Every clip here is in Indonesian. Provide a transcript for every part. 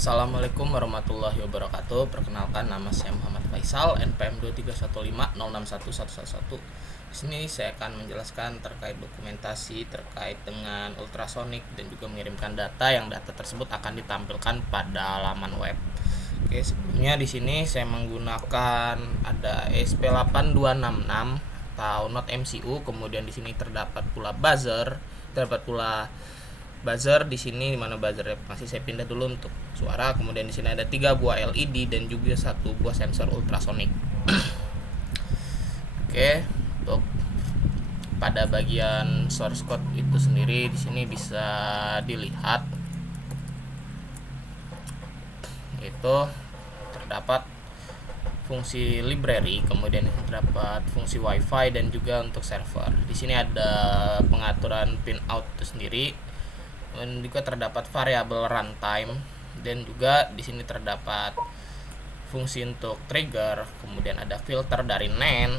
Assalamualaikum warahmatullahi wabarakatuh. Perkenalkan, nama saya Muhammad Faisal, NPM 23150611111. Di sini saya akan menjelaskan terkait dokumentasi terkait dengan ultrasonik dan juga mengirimkan data yang data tersebut akan ditampilkan pada laman web. Oke, sebelumnya di sini saya menggunakan ada ESP8266 atau Node MCU, kemudian di sini terdapat pula buzzer di sini, dimana buzzer masih saya pindah dulu untuk suara. Kemudian di sini ada 3 buah LED dan juga 1 buah sensor ultrasonik. Oke, untuk pada bagian source code itu sendiri di sini bisa dilihat itu terdapat fungsi library, kemudian terdapat fungsi wifi dan juga untuk server. Di sini ada pengaturan pinout itu sendiri, dan juga terdapat variabel runtime, dan juga di sini terdapat fungsi untuk trigger, kemudian ada filter dari NAND,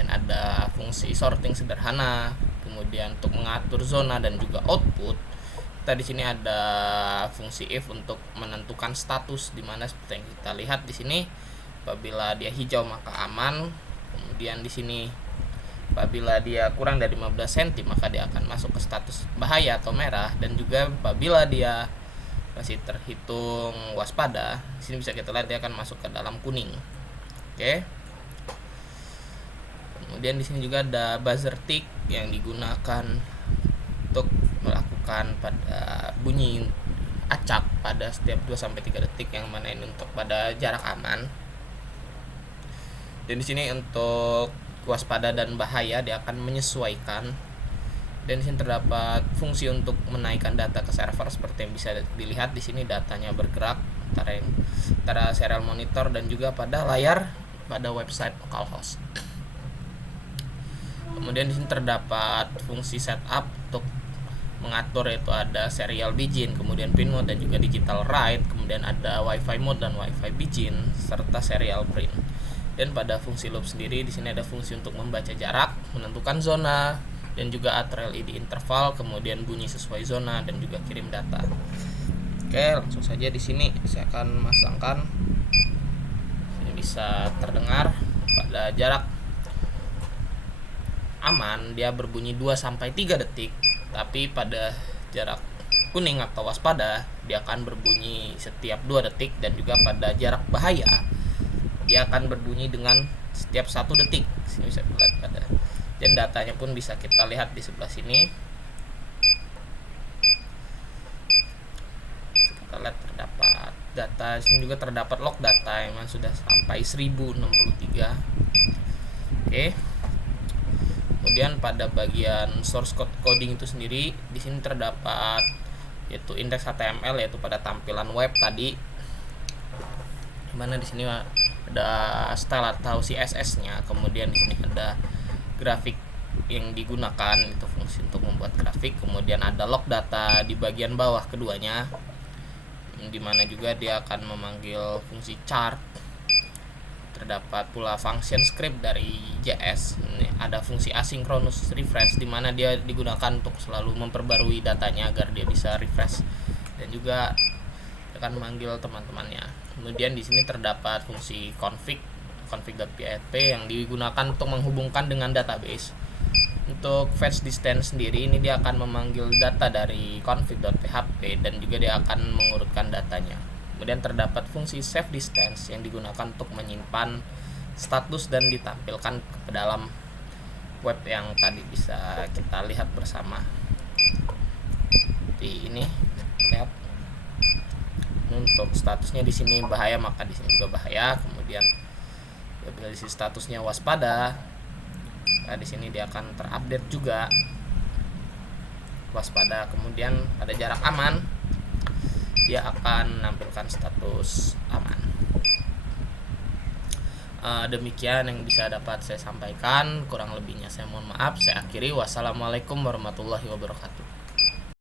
dan ada fungsi sorting sederhana, kemudian untuk mengatur zona dan juga output. Kita di sini ada fungsi if untuk menentukan status, di mana seperti yang kita lihat di sini, apabila dia hijau maka aman, kemudian di sini apabila dia kurang dari 15 cm maka dia akan masuk ke status bahaya atau merah, dan juga apabila dia masih terhitung waspada, di sini bisa kita lihat dia akan masuk ke dalam kuning. Oke. Kemudian di sini juga ada buzzer tick yang digunakan untuk melakukan pada bunyi acak pada setiap 2 sampai 3 detik, yang mana ini untuk pada jarak aman. Dan di sini untuk waspada dan bahaya dia akan menyesuaikan. Dan di sini terdapat fungsi untuk menaikkan data ke server, seperti yang bisa dilihat di sini datanya bergerak antara serial monitor dan juga pada layar pada website localhost. Kemudian di sini terdapat fungsi setup untuk mengatur, yaitu ada serial begin, kemudian print mode dan juga digital write, kemudian ada wifi mode dan wifi begin serta serial print. Dan pada fungsi loop sendiri di sini ada fungsi untuk membaca jarak, menentukan zona, dan juga atur LED interval, kemudian bunyi sesuai zona dan juga kirim data. Oke, langsung saja di sini saya akan masangkan. Ini bisa terdengar pada jarak aman dia berbunyi 2 sampai 3 detik, tapi pada jarak kuning atau waspada dia akan berbunyi setiap 2 detik, dan juga pada jarak bahaya dia akan berbunyi dengan setiap 1 detik. Sini bisa lihat pada, dan datanya pun bisa kita lihat di sebelah sini. Kita lihat terdapat data, sini juga terdapat log data yang sudah sampai 1063. Oke. Kemudian pada bagian source code coding itu sendiri di sini terdapat yaitu indeks HTML, yaitu pada tampilan web tadi, dimana di sini ada style atau CSS-nya. Kemudian di sini ada grafik yang digunakan, itu fungsi untuk membuat grafik. Kemudian ada log data di bagian bawah keduanya, dimana juga dia akan memanggil fungsi chart. Terdapat pula function script dari JS. Ini ada fungsi asynchronous refresh, dimana dia digunakan untuk selalu memperbarui datanya agar dia bisa refresh, dan juga akan memanggil teman-temannya. Kemudian di sini terdapat fungsi config.php yang digunakan untuk menghubungkan dengan database. Untuk fetch distance sendiri ini dia akan memanggil data dari config.php, dan juga dia akan mengurutkan datanya. Kemudian terdapat fungsi save distance yang digunakan untuk menyimpan status dan ditampilkan ke dalam web yang tadi bisa kita lihat bersama. Di ini lihat untuk statusnya di sini bahaya, maka di sini juga bahaya. Kemudian bila di sini statusnya waspada, nah di sini dia akan terupdate juga waspada. Kemudian pada jarak aman dia akan menampilkan status aman. Demikian yang bisa dapat saya sampaikan, kurang lebihnya saya mohon maaf. Saya akhiri, wassalamualaikum warahmatullahi wabarakatuh.